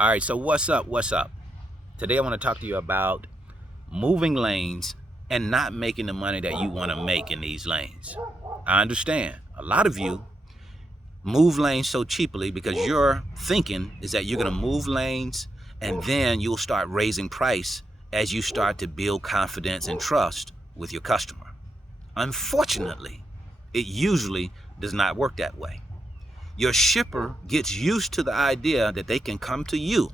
All right, so what's up? What's up? Today I want to talk to you about moving lanes and not making the money that you want to make in these lanes. I understand a lot of you move lanes so cheaply because your thinking is that you're going to move lanes and then you'll start raising price as you start to build confidence and trust with your customer. Unfortunately, it usually does not work that way. Your shipper gets used to the idea that they can come to you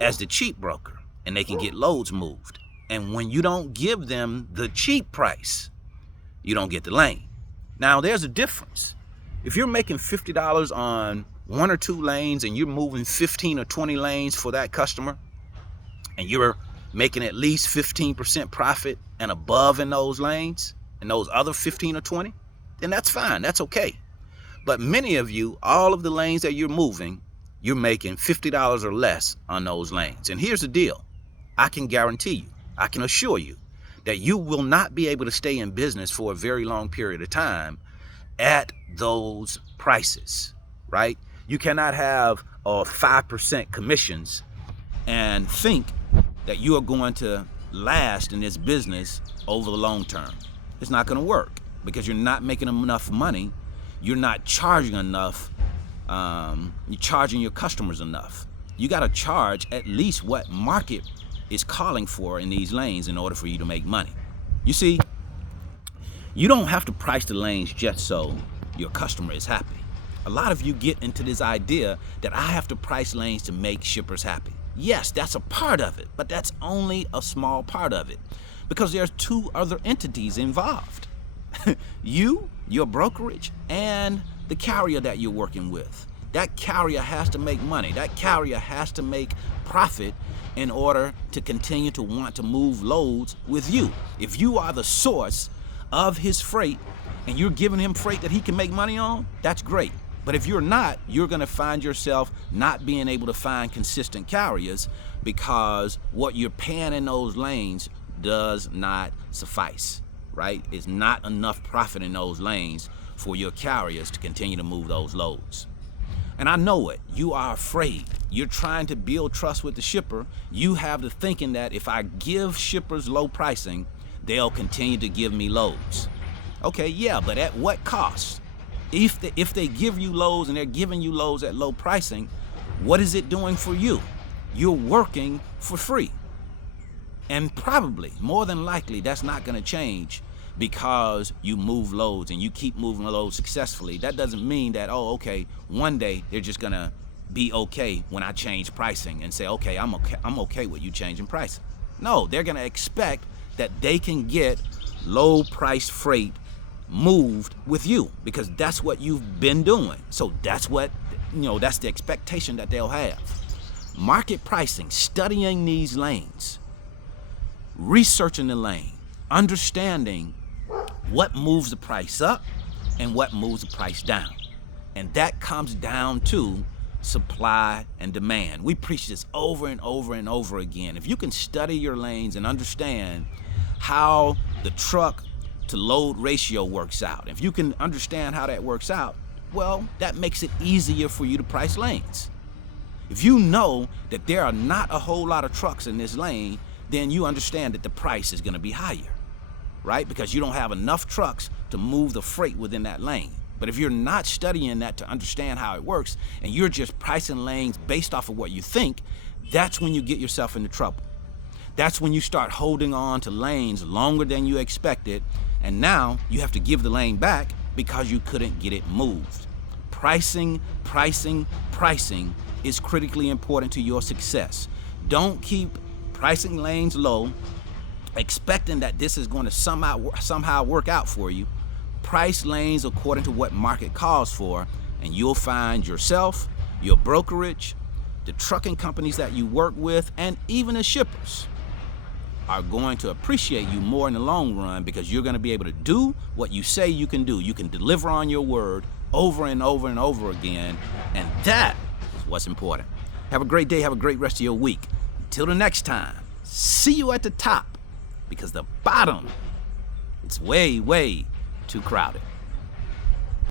as the cheap broker and they can get loads moved. And when you don't give them the cheap price, you don't get the lane. Now, there's a difference. If you're making $50 on one or two lanes and you're moving 15 or 20 lanes for that customer, and you're making at least 15% profit and above in those lanes, and those other 15 or 20, then that's fine, that's okay. But many of you, all of the lanes that you're moving, you're making $50 or less on those lanes. And here's the deal. I can guarantee you, I can assure you that you will not be able to stay in business for a very long period of time at those prices, right? You cannot have 5% commissions and think that you are going to last in this business over the long term. It's not going to work because you're not making enough money. You're not charging enough. You're charging your customers enough. You got to charge at least what market is calling for in these lanes in order for you to make money. You see, you don't have to price the lanes just so your customer is happy. A lot of you get into this idea that I have to price lanes to make shippers happy. Yes, that's a part of it, but that's only a small part of it because there's two other entities involved. You, your brokerage, and the carrier that you're working with. That carrier has to make money. That carrier has to make profit in order to continue to want to move loads with you. If you are the source of his freight and you're giving him freight that he can make money on, that's great. But if you're not, you're going to find yourself not being able to find consistent carriers because what you're paying in those lanes does not suffice, right? It's not enough profit in those lanes for your carriers to continue to move those loads. And I know it. You are afraid. You're trying to build trust with the shipper. You have the thinking that if I give shippers low pricing, they'll continue to give me loads. Okay, yeah, but at what cost? If they give you loads and they're giving you loads at low pricing, what is it doing for you? You're working for free. And probably, more than likely, that's not going to change because you move loads and you keep moving loads successfully. That doesn't mean that, oh, okay, one day they're just going to be okay when I change pricing and say, okay, I'm okay with you changing pricing. No, they're going to expect that they can get low-priced freight moved with you because that's what you've been doing. So that's what, that's the expectation that they'll have. Market pricing, studying these lanes, researching the lane, understanding what moves the price up and what moves the price down. And that comes down to supply and demand. We preach this over and over and over again. If you can study your lanes and understand how the truck to load ratio works out, if you can understand how that works out, well, that makes it easier for you to price lanes. If you know that there are not a whole lot of trucks in this lane, then you understand that the price is going to be higher, right? Because you don't have enough trucks to move the freight within that lane. But if you're not studying that to understand how it works and you're just pricing lanes based off of what you think, that's when you get yourself into trouble. That's when you start holding on to lanes longer than you expected, and now you have to give the lane back because you couldn't get it moved. Pricing is critically important to your success. Don't keep pricing lanes low, expecting that this is going to somehow work out for you. Price lanes according to what market calls for, and you'll find yourself, your brokerage, the trucking companies that you work with, and even the shippers are going to appreciate you more in the long run because you're going to be able to do what you say you can do. You can deliver on your word over and over and over again, and that is what's important. Have a great day. Have a great rest of your week. Until the next time, see you at the top because the bottom, it's way, way too crowded.